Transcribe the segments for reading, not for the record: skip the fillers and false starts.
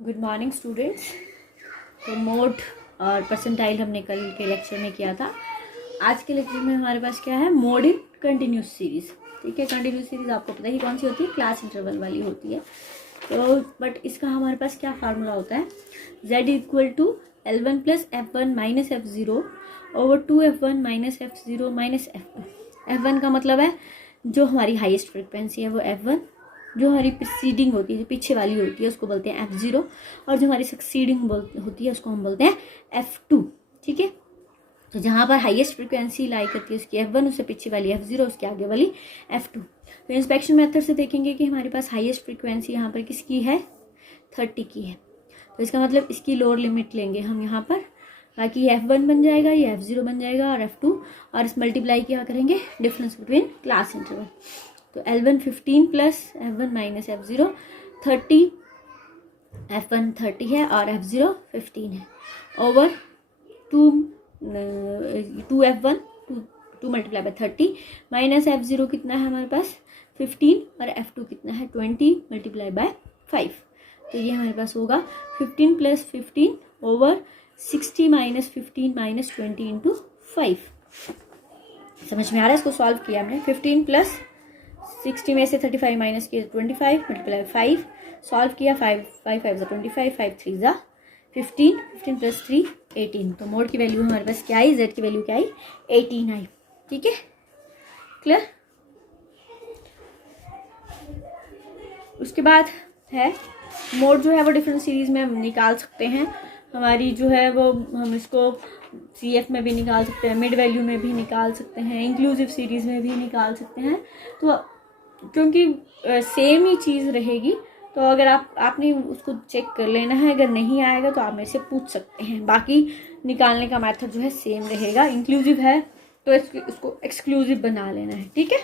Good morning students. तो mode और percentile हमने कल के लेक्चर में किया था। आज के लेक्चर में हमारे पास क्या है, मोड इन कंटिन्यूस सीरीज। ठीक है, कंटिन्यूस सीरीज आपको पता ही कौन सी होती है, क्लास इंटरवल वाली होती है। तो बट इसका हमारे पास क्या फार्मूला होता है, z equal to L1 plus F1 minus F0 over 2F1 minus F0 minus F1। F1 का मतलब है जो हमारी हाईएस्ट फ्रिक्वेंसी है वो F1, जो हमारी प्रीसीडिंग होती है, जो पीछे वाली होती है उसको बोलते हैं F0, और जो हमारी सक्सीडिंग होती है उसको हम बोलते हैं F2। ठीक है, तो जहाँ पर हाईएस्ट फ्रिक्वेंसी लाई करती है उसकी F1, उससे पीछे वाली F0, उसके आगे वाली F2। तो इंस्पेक्शन मेथड से देखेंगे कि हमारे पास हाईएस्ट फ्रिक्वेंसी यहाँ पर किसकी है, 30 की है। तो इसका मतलब इसकी लोअर लिमिट लेंगे हम यहाँ पर, ताकि ये F1 बन जाएगा, ये F0 बन जाएगा और F2, और इस मल्टीप्लाई क्या करेंगे, डिफरेंस बिटवीन क्लास इंटरवल। तो L1 15 plus F1 minus F0 30, F1 30 है और F0 15 है, over 2F1 2 multiply by 30 minus F0 कितना है हमारे पास 15, और F2 कितना है 20 मल्टीप्लाई बाय 5। तो ये हमारे पास होगा 15 plus 15 over 60 minus 15 minus 20 into 5। समझ में आ रहा है, इसको सॉल्व किया हमने। 15 प्लस 60 में से 35 माइनस किया 25 मल्टीप्लाई 5, सॉल्व किया 5 5 5 25, 5 3 15, 15 प्लस 3 18। तो मोड की वैल्यू हमारे पास क्या आई, जेड की वैल्यू क्या आई, 18 आई। ठीक है, क्लियर। उसके बाद है मोड जो है वो डिफरेंट सीरीज में हम निकाल सकते हैं। हमारी जो है वो हम इसको CF में भी निकाल सकते हैं, मिड वैल्यू में भी निकाल सकते हैं, इंक्लूसिव सीरीज में भी निकाल सकते हैं। तो क्योंकि सेम ही चीज़ रहेगी, तो अगर आपने उसको चेक कर लेना है, अगर नहीं आएगा तो आप मेरे से पूछ सकते हैं। बाकी निकालने का मेथड जो है सेम रहेगा। इंक्लूसिव है तो इसको एक्सक्लूसिव बना लेना है। ठीक है,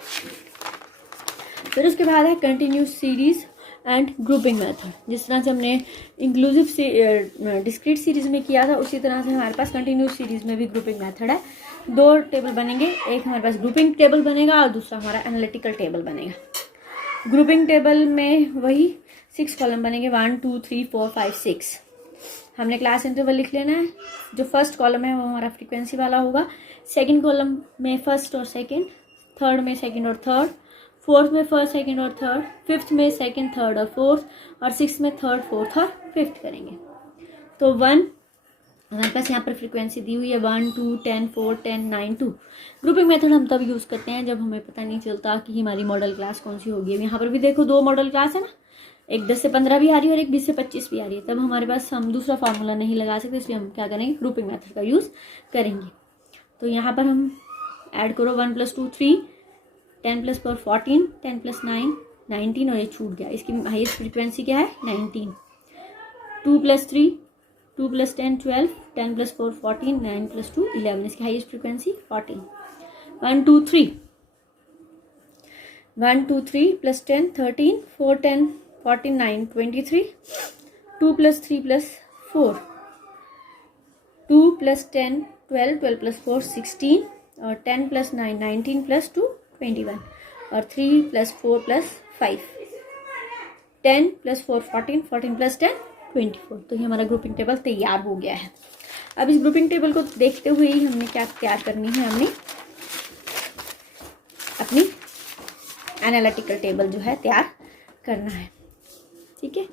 फिर उसके बाद है continuous series and grouping method. जिस तरह से हमने इंक्लूसिव से डिस्क्रीट सीरीज में किया था, उसी तरह से हमारे पास कंटिन्यूस सीरीज में भी ग्रुपिंग मेथड है। दो टेबल बनेंगे, एक हमारे पास ग्रुपिंग टेबल बनेगा और दूसरा हमारा एनालिटिकल टेबल बनेगा। ग्रुपिंग टेबल में वही 6 कॉलम बनेंगे, 1 2 3 4 5 6। हमने क्लास इंटरवल लिख लेना है। जो फर्स्ट कॉलम है वो हमारा फ्रीक्वेंसी वाला होगा, सेकंड कॉलम में फर्स्ट और सेकंड, थर्ड में सेकंड और थर्ड, फोर्थ में फर्स्ट सेकंड और थर्ड, फिफ्थ में सेकंड थर्ड और फोर्थ, और सिक्स में थर्ड फोर्थ और फिफ्थ करेंगे। तो 1 हमारे पास यहाँ पर फ्रीक्वेंसी दी हुई है 1 2 10 4 10 9 2। ग्रुपिंग मेथड हम तब यूज़ करते हैं जब हमें पता नहीं चलता कि हमारी मॉडल क्लास कौन सी होगी। यहाँ पर भी देखो 2 मॉडल क्लास है ना, एक 10 से 15 भी आ रही है और एक 20 से 25 भी आ रही है। तब हमारे पास हम दूसरा फार्मूला नहीं लगा सकते, इसलिए हम क्या करेंगे, ग्रुपिंग मेथड का यूज़ करेंगे। तो यहाँ पर हम ऐड करो 1 + 2 3, 10 + 4 14, 10 + 9 19, और ये छूट गया। इसकी हाईएस्ट फ्रीक्वेंसी क्या है, 19। 2 + 3 2 + 10 12, 10 + 4 14, 9 + 2 11, इसकी हाईएस्ट फ्रीक्वेंसी 14। 1 2 3 1 2 3 + 10 13, 4 10 14 9 23, 2 + 3 + 4 2 + 10 12, 12 + 4 16, और 10 + 9 19 + 2 21, और 3 + 4 + 5 10 + 4 14, 14 + 10 24। तो ये हमारा ग्रुपिंग टेबल तैयार हो गया है। अब इस ग्रुपिंग टेबल को देखते हुए ही हमने क्या तैयार करनी है, हमने अपनी एनालिटिकल टेबल जो है तैयार करना है। ठीक है,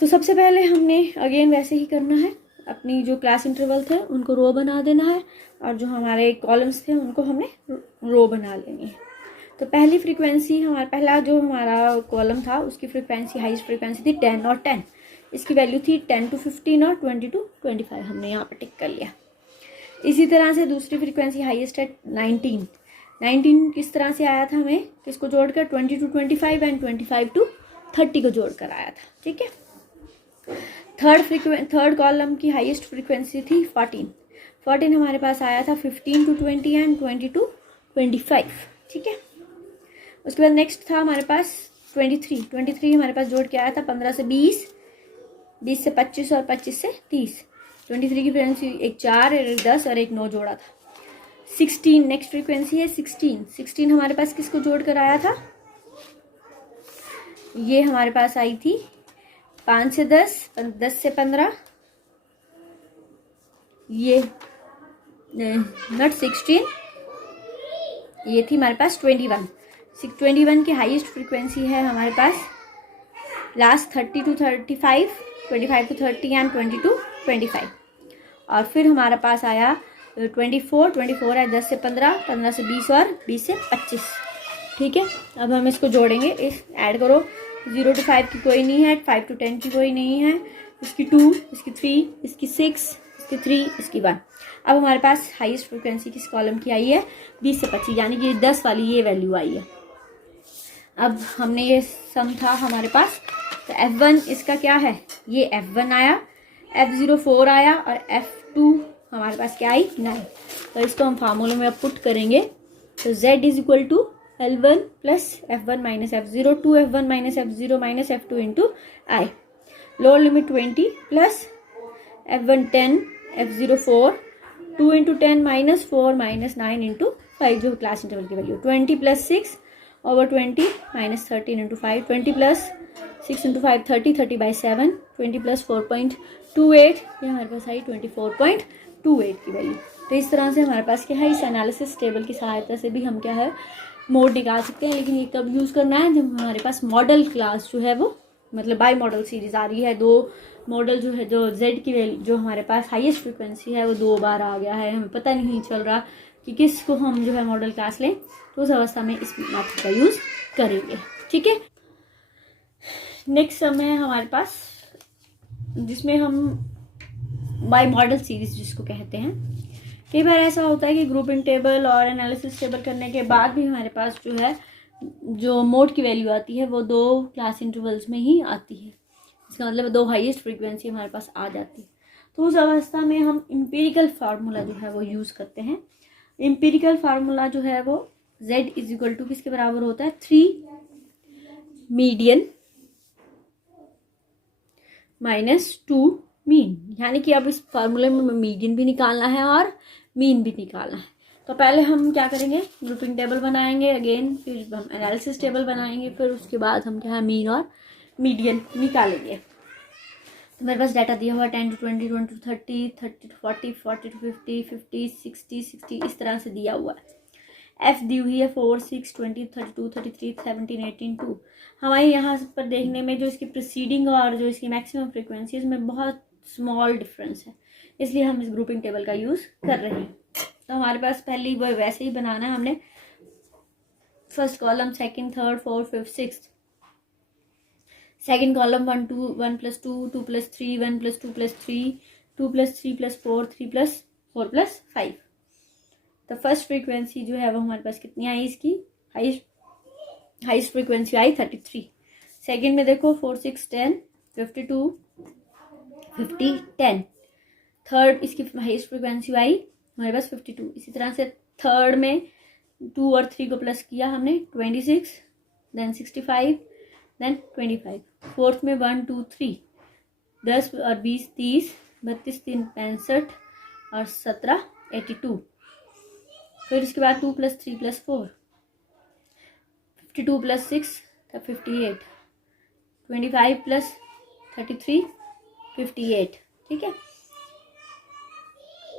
तो सबसे पहले हमने अगेन वैसे ही करना है, अपनी जो क्लास इंटरवल थे उनको रो बना देना है, और जो हमारे कॉलम्स थे उनको हमने रो बना लेनी है। तो पहली फ्रीक्वेंसी पहला जो हमारा कॉलम था उसकी फ्रीक्वेंसी, हाईएस्ट फ्रीक्वेंसी थी 10 और 10। इसकी वैल्यू थी 10 to 15 और 20 to 25, हमने यहाँ पर टिक कर लिया। इसी तरह से दूसरी फ्रीक्वेंसी हाईएस्ट है 19। 19 किस तरह से आया था, हमें किसको जोड़कर, 20 to 25 एंड 25 to 30 को जोड़कर आया था। ठीक है, थर्ड कॉलम की हाईएस्ट फ्रीक्वेंसी थी 14। 14 हमारे पास आया था 15 to 20 एंड 20 to 25। ठीक है, उसके बाद नेक्स्ट था हमारे पास 23। 23 हमारे पास जोड़ के आया था 15 से 20, 20 से 25 और 25 से 30। 23 की फ्रीक्वेंसी एक 4, एक 10 और एक 9 जोड़ा था। 16 नेक्स्ट फ्रीक्वेंसी है 16। 16 हमारे पास किसको जोड़ कर आया था, ये हमारे पास आई थी 5 से 10, 10 से 15, ये नॉट 16, ये थी हमारे पास 21। 21 की हाईएस्ट फ्रीक्वेंसी है हमारे पास last 30 to 35, 25 to 30 and 20 to 25। और फिर हमारे पास आया 24 है 10 से 15, 15 से 20 और 20 से 25। ठीक है, अब हम इसको जोड़ेंगे, इस ऐड करो। 0 to 5 की कोई नहीं है, 5 to 10 की कोई नहीं है, इसकी 2, इसकी 3, इसकी 6, इसकी 3, इसकी 1। अब हमारे पास हाईएस्ट फ्रिक्वेंसी किस कॉलम की आई है 20 से 25, यानी कि 10 वाली ये वैल्यू आई है। अब हमने ये सम था हमारे पास, तो F1 इसका क्या है, ये F1 आया, F0 4 आया और F2 हमारे पास क्या आई 9। तो इसको हम फार्मूले में अब पुट करेंगे, तो Z is equal to L1 plus F1 minus F0, 2F1 minus F0 minus F2 into I। Lower limit 20 plus F1 10, F0 4, 2 into 10 minus 4 minus 9 into 5 जो क्लास इंटरवल की value, 20 plus 6 over 20 minus 13 into 5, 20 plus 6 into 5 30, 30 by 7, 20 plus 4.28, ये हमारे पास आई 24.28 की value. तो इस तरह से हमारे पास क्या है, इस एनालिसिस टेबल की सहायता से भी हम क्या है मोड निकाल सकते हैं। लेकिन ये कब यूज़ करना है, जब हमारे पास मॉडल क्लास जो है वो मतलब बाई मॉडल सीरीज आ रही है, 2 मॉडल जो है, जो जेड की वैल्यू जो हमारे पास हाईएस्ट फ्रिक्वेंसी है वो 2 बार आ गया है, हमें पता नहीं चल रहा कि किसको हम जो है मॉडल क्लास लें, तो उस अवस्था में इस मेथड का यूज़ करेंगे। ठीक है, नेक्स्ट सम है हमारे पास जिसमें हम बाय मॉडल सीरीज जिसको कहते हैं। कई बार ऐसा होता है कि ग्रुपिंग टेबल और एनालिसिस टेबल करने के बाद भी हमारे पास जो है जो मोड की वैल्यू आती है वो 2 क्लास इंटरवल्स में ही आती है, इसका मतलब 2 हाईएस्ट फ्रीक्वेंसी हमारे पास आ जाती है। तो उस अवस्था में हम इम्पीरिकल फार्मूला जो है वो यूज़ करते हैं। इम्पीरिकल फार्मूला जो है वो Z इज इक्वल टू किसके बराबर होता है, 3 मीडियन माइनस 2 मीन, यानी कि अब इस फार्मूले में मीडियन भी निकालना है और मीन भी निकालना है। तो पहले हम क्या करेंगे, ग्रुपिंग टेबल बनाएंगे अगेन, फिर हम एनालिसिस टेबल बनाएंगे, फिर उसके बाद हम क्या है मीन और मीडियन निकालेंगे। तो मेरे पास डाटा दिया हुआ 10 to 20, 20 to 30, 30 to 40, 40 to 50, 50, 60, 60 इस तरह से दिया हुआ है। F दी हुई है 4, 6, 20, 32, 33, 17, 18, 2। हमारे यहाँ पर देखने में जो इसकी प्रीसीडिंग और जो इसकी मैक्सिमम फ्रीक्वेंसी है इसमें बहुत स्मॉल डिफरेंस है, इसलिए हम इस ग्रुपिंग टेबल का यूज़ कर रहे हैं। तो हमारे पास पहली वो वैसे ही बनाना है, हमने first column, second, third, fourth, fifth, sixth. Second column 1 2 1 plus 2 2 plus 3 1 plus 2 plus 3 2 plus 3 plus 4 3 plus 4 plus 5। तो फर्स्ट फ्रीक्वेंसी जो है वो हमारे पास कितनी आई, इसकी हाईएस्ट फ्रीक्वेंसी आई 33। सेकंड में देखो 4 6 10 52 50 10। थर्ड इसकी हाईएस्ट फ्रीक्वेंसी आई हमारे पास 52। इसी तरह से थर्ड में 2 और 3 को प्लस किया हमने 26, देन 65, देन 25। फोर्थ में 1 2 3 10 और 20 30, 32 3 65 और 17 82। फिर इसके बाद 2 प्लस 3 प्लस 4 52 प्लस 6 58, 25 प्लस 33 58। ठीक है,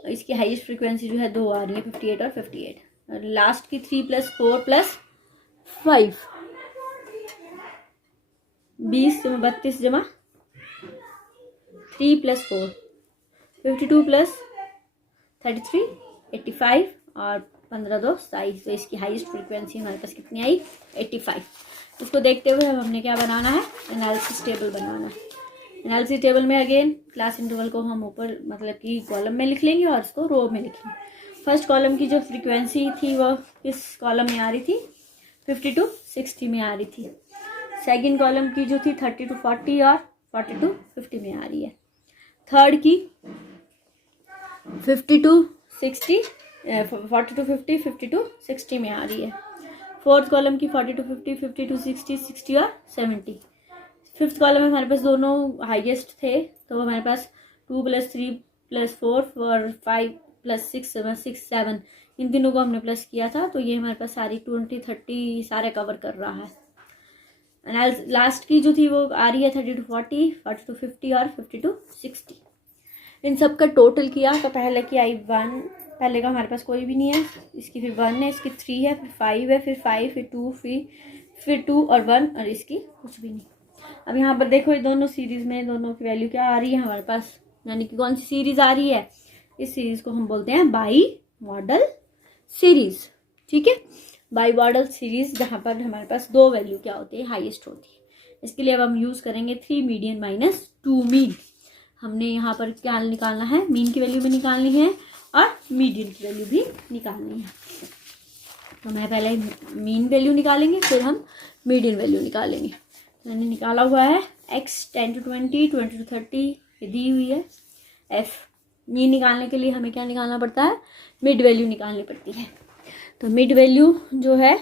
इसकी हाईएस्ट फ्रीक्वेंसी जो है 2 आ रही है 58 और 58। और लास्ट की 3 प्लस 4 प्लस 5 20 जमा 32 जमा 3 प्लस 4 52 प्लस 33 85 और 15 2 27। तो इसकी हाईएस्ट फ्रीक्वेंसी हमारे पास कितनी आई 85। इसको देखते हुए हमने क्या बनाना है, एनालिसिस टेबल बनाना है। एनालिसिस टेबल में अगेन क्लास इंटरवल को हम ऊपर मतलब कि कॉलम में लिख लेंगे और इसको रो में लिखेंगे। फर्स्ट कॉलम की जो फ्रीक्वेंसी थी वो किस कॉलम में आ रही थी, 50 to 60 में आ रही थी। सेकंड कॉलम की जो थी 30 to 40 और 40 to 50 में आ रही है। थर्ड की 50 to 60 40 to 50 50 to 60 में आ रही है। फोर्थ कॉलम की 40 to 50 50 to 60 60 और 70। फिफ्थ कॉलम में हमारे पास दोनों हाईएस्ट थे, तो हमारे पास 2 प्लस 3 प्लस 4 और 5 प्लस 6 6 7 इन तीनों को हमने प्लस किया था, तो ये हमारे पास सारी 20 30 सारे कवर कर रहा है। लास्ट की जो थी वो आ रही है 30 to 40, 40 to 50 और 50 to 60। इन सब का टोटल किया तो पहले की आई 1, पहले का हमारे पास कोई भी नहीं है, इसकी फिर 1 है, इसकी 3 है, फिर 5 है, फिर 5, फिर 2, फिर 2 और 1, और इसकी कुछ भी नहीं। अब यहाँ पर देखो ये दोनों सीरीज़ में दोनों की वैल्यू क्या आ रही है हमारे पास, यानी कि कौन सी सीरीज़ आ रही है, इस सीरीज़ को हम बोलते हैं बाई मॉडल सीरीज़। ठीक है, बाई मॉडल सीरीज़ जहाँ पर हमारे पास दो वैल्यू क्या होती है, हाईएस्ट होती है। इसके लिए अब हम यूज़ करेंगे 3 मीडियन माइनस 2 मीन। हमने यहाँ पर क्या निकालना है, मीन की वैल्यू भी निकालनी है और मीडियन की वैल्यू भी निकालनी है। तो मैं पहले मीन वैल्यू निकालेंगे, फिर हम मीडियन वैल्यू निकालेंगे। मैंने निकाला हुआ है x 10 to 20, 20 to 30 ये दी हुई है। f मीन निकालने के लिए हमें क्या निकालना पड़ता है, मिड वैल्यू निकालनी पड़ती है। तो मिड वैल्यू जो है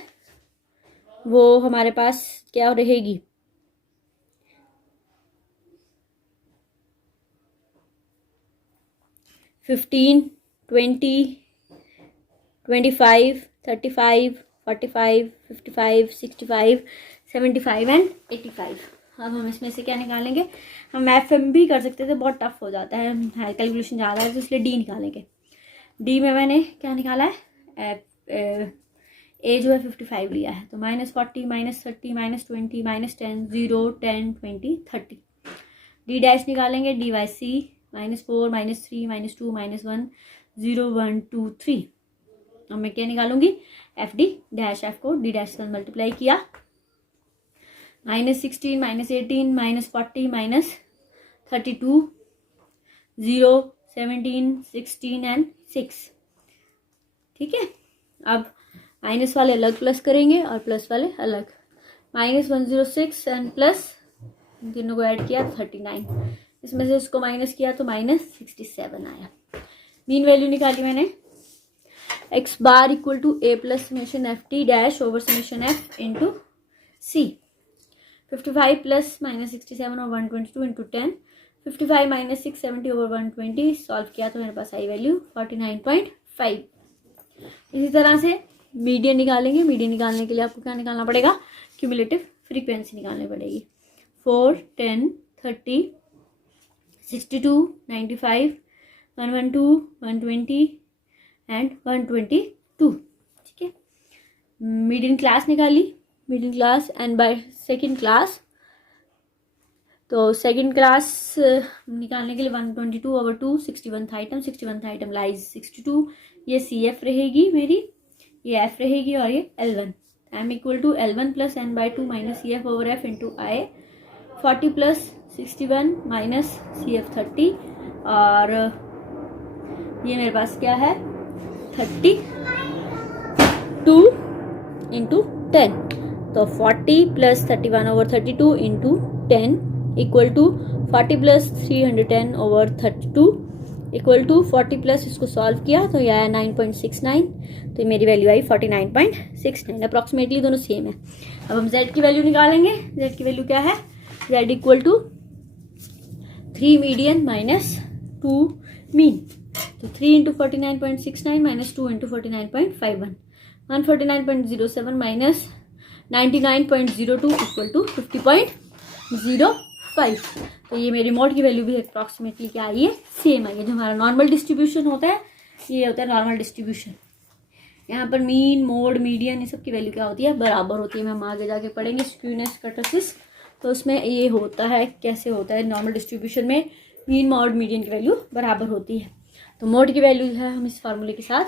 वो हमारे पास क्या रहेगी, 15, 20, 25, 35, 45, 55, 65, 75 एंड 85। अब हम इसमें से क्या निकालेंगे, हम एफ एम भी कर सकते थे, बहुत टफ हो जाता है, कैलकुलेशन ज़्यादा है, तो इसलिए डी निकालेंगे। डी में मैंने क्या निकाला है, ए जो है 55 लिया है, तो -40, -30, -20, -10, 0, 10, 20, 30। डी डैश निकालेंगे, डी वाई सी -4, -3, -2, -1, 0, 1, 2, 3। अब मैं क्या निकालूंगी, एफ डी डैश, एफ को डी डैश से मल्टीप्लाई किया, -16, -18, -40, -32, 0, 17, 16 एंड 6। ठीक है, अब माइनस वाले अलग प्लस करेंगे और प्लस वाले अलग, -106 एंड प्लस तीनों को ऐड किया 39, इसमें से इसको माइनस किया तो -67 आया। मीन वैल्यू निकाली मैंने, X bar equal to A plus summation F T dash over summation F into C. 55 plus -67 और 122 इंटू 10, 55 - 670 ओवर 120 सॉल्व किया तो मेरे पास आई वैल्यू 49.5। इसी तरह से मीडियन निकालेंगे। मीडियन निकालने के लिए आपको क्या निकालना पड़ेगा, क्यूमुलेटिव फ्रीक्वेंसी निकालनी पड़ेगी। 4, 10, 30, 62, 95, 112, 120 एंड 122। ठीक है, मीडियन क्लास निकाली, median class and by second class. तो सेकेंड क्लास निकालने के लिए 122 over 2, 61th item, 61th item lies 62, ये सी एफ रहेगी मेरी, ये एफ रहेगी और ये L1। M equal to L1 plus N by 2 minus C F over F into I. 40 plus 61 minus C F 30 और ये मेरे पास क्या है 32 इंटू 10। तो 40 plus 31 over 32 into 10 equal to 40 plus 310 over 32 equal to 40 plus इसको सॉल्व किया तो यह आया 9.69। तो मेरी वैल्यू आई 49.69। अप्रॉक्सीमेटली दोनों सेम है। अब हम z की वैल्यू निकालेंगे। z की वैल्यू क्या है, z equal to 3 median minus 2 mean. तो 3 into 49.69 minus 2 into 49.51, 149.07 minus 99.02 equal to 50.05। तो ये मेरी मोड की वैल्यू भी अप्रॉक्सीमेटली क्या आई है, सेम आई है। जो हमारा नॉर्मल डिस्ट्रीब्यूशन होता है ये होता है नॉर्मल डिस्ट्रीब्यूशन। यहाँ पर मीन, मोड, मीडियन ये सब की वैल्यू क्या होती है, बराबर होती है। हम आगे जाके पढ़ेंगे स्क्यूनेस कर्टोसिस, तो उसमें ये होता है कैसे होता है नॉर्मल डिस्ट्रीब्यूशन में मीन, मोड, मीडियन की वैल्यू बराबर होती है। तो मोड की वैल्यू है हम इस फार्मूले के साथ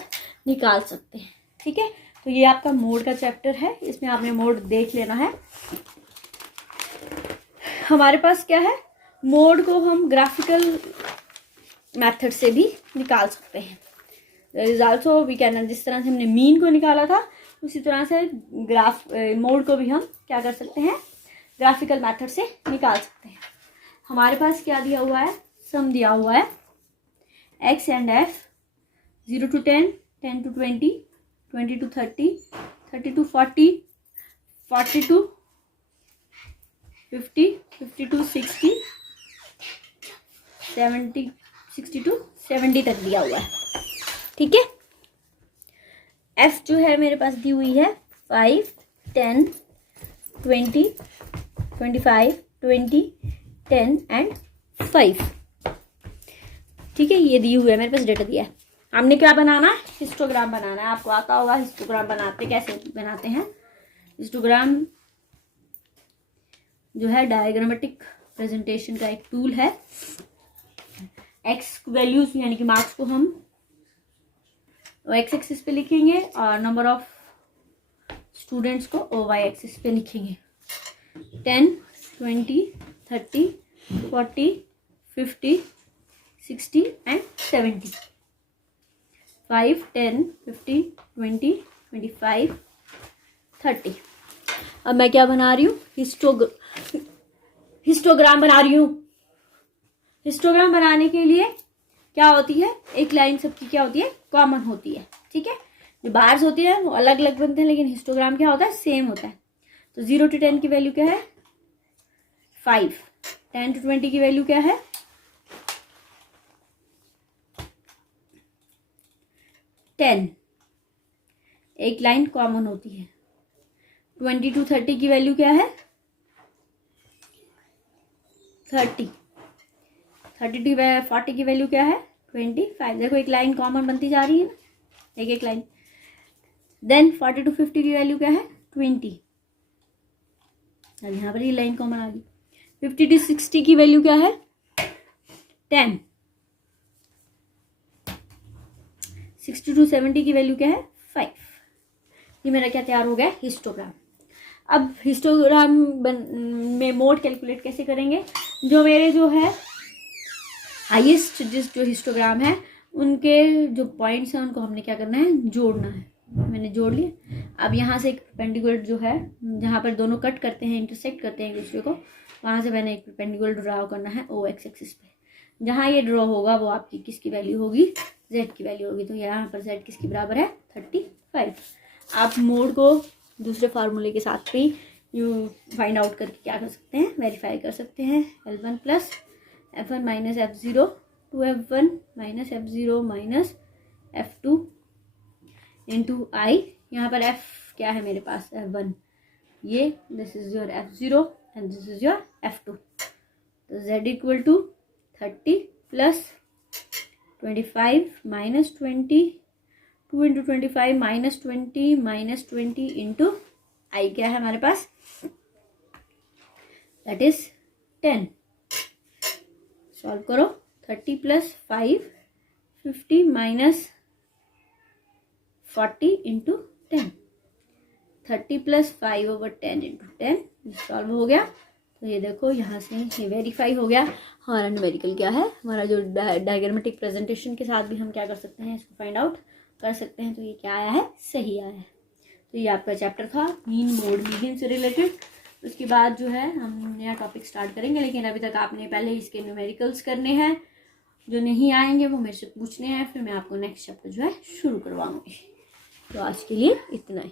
निकाल सकते हैं। ठीक है, तो ये आपका मोड का चैप्टर है, इसमें आपने मोड देख लेना है। हमारे पास क्या है, मोड को हम ग्राफिकल मेथड से भी निकाल सकते हैं। ऑल्सो वी कैन, जिस तरह से हमने मीन को निकाला था उसी तरह से मोड को भी हम क्या कर सकते हैं, ग्राफिकल मेथड से निकाल सकते हैं। हमारे पास क्या दिया हुआ है, सम दिया हुआ है x and F 0 to 10, 10 to 20, 20 to 30, 30 to 40, 40 to 50, 50 to 60, 70, 60 to 70 तक दिया हुआ है। ठीक है, एफ जो है मेरे पास दी हुई है 5, 10, 20, 25, 20, 10 एंड 5। ठीक है, ये दी हुई है मेरे पास, डेटा दिया है। हमने क्या बनाना है, हिस्टोग्राम बनाना है। आपको आता होगा हिस्टोग्राम बनाते कैसे बनाते हैं। हिस्टोग्राम जो है डायग्रामेटिक प्रेजेंटेशन का एक टूल है। एक्स वैल्यूज यानी कि मार्क्स को हम एक्स एक्सिस पे लिखेंगे और नंबर ऑफ स्टूडेंट्स को वाई एक्सिस पे लिखेंगे। 10, 20, 30, 40, 50, 60 एंड 70। 5, 10, 15, 20, 25, 30। अब मैं क्या बना रही हूँ, हिस्टोग्राम बना रही हूँ। हिस्टोग्राम बनाने के लिए क्या होती है, एक लाइन सबकी क्या होती है, कॉमन होती है। ठीक है, जो बार्स होती है वो अलग अलग बनते हैं, लेकिन हिस्टोग्राम क्या होता है, सेम होता है। तो 0 to 10 की वैल्यू क्या है, 5। 10 to 20 की वैल्यू क्या है, 10। एक लाइन कॉमन होती है। 20 to 30 की वैल्यू क्या है, 30। 30 to 40 की वैल्यू क्या है, 25। देखो एक लाइन कॉमन बनती जा रही है ना, एक एक लाइन। देन 40 to 50 की वैल्यू क्या है, 20। अब यहाँ पर ये लाइन कॉमन आ गई। 50 to 60 की वैल्यू क्या है, 10। 60 to 70 की वैल्यू क्या है, 5। ये मेरा क्या तैयार हो गया, हिस्टोग्राम। अब हिस्टोग्राम में मोड कैलकुलेट कैसे करेंगे, जो मेरे जो है हाईएस्ट जो हिस्टोग्राम है उनके जो पॉइंट्स हैं उनको हमने क्या करना है, जोड़ना है। मैंने जोड़ लिया। अब यहाँ से एक परपेंडिकुलर जो है, जहाँ पर दोनों कट करते हैं, इंटरसेक्ट करते हैं एक दूसरे को, वहाँ से मैंने एक परपेंडिकुलर ड्रॉ करना है ओ एक्स एक्सिस पे। जहाँ ये ड्रॉ होगा वो आपकी किसकी वैल्यू होगी, जेड की वैल्यू होगी। तो यहाँ पर जेड किसकी बराबर है, 35। आप मोड को दूसरे फार्मूले के साथ भी यू फाइंड आउट करके क्या कर सकते हैं, वेरीफाई कर सकते हैं। L1 plus F1 minus F0 2F1 minus F0 minus F2 into I. यहाँ पर F क्या है मेरे पास, F1। ये this is your F0 and this is your F2। तो Z equal to 30 plus 25 minus 20, 2 into 25 minus 20 minus 20 into I क्या है हमारे पास, दैट इज 10। सॉल्व करो। 30 plus 5 50 minus 40 into 10। 30 plus 5 over 10 into 10 solve हो गया। तो ये देखो यहाँ से ये वेरीफाई हो गया। हमारा न्यूमेरिकल क्या है, हमारा जो डायग्रामेटिक प्रेजेंटेशन के साथ भी हम क्या कर सकते हैं, इसको फाइंड आउट कर सकते हैं। तो ये क्या आया है, सही आया है। तो ये आपका चैप्टर था मीन मोड मीडियन से रिलेटेड। उसके बाद जो है हम नया टॉपिक स्टार्ट करेंगे, लेकिन अभी तक आपने पहले इसके न्यूमेरिकल्स करने हैं। जो नहीं आएंगे वो मेरे से पूछने हैं, फिर मैं आपको नेक्स्ट चैप्टर जो है शुरू करवाऊंगी। तो आज के लिए इतना ही।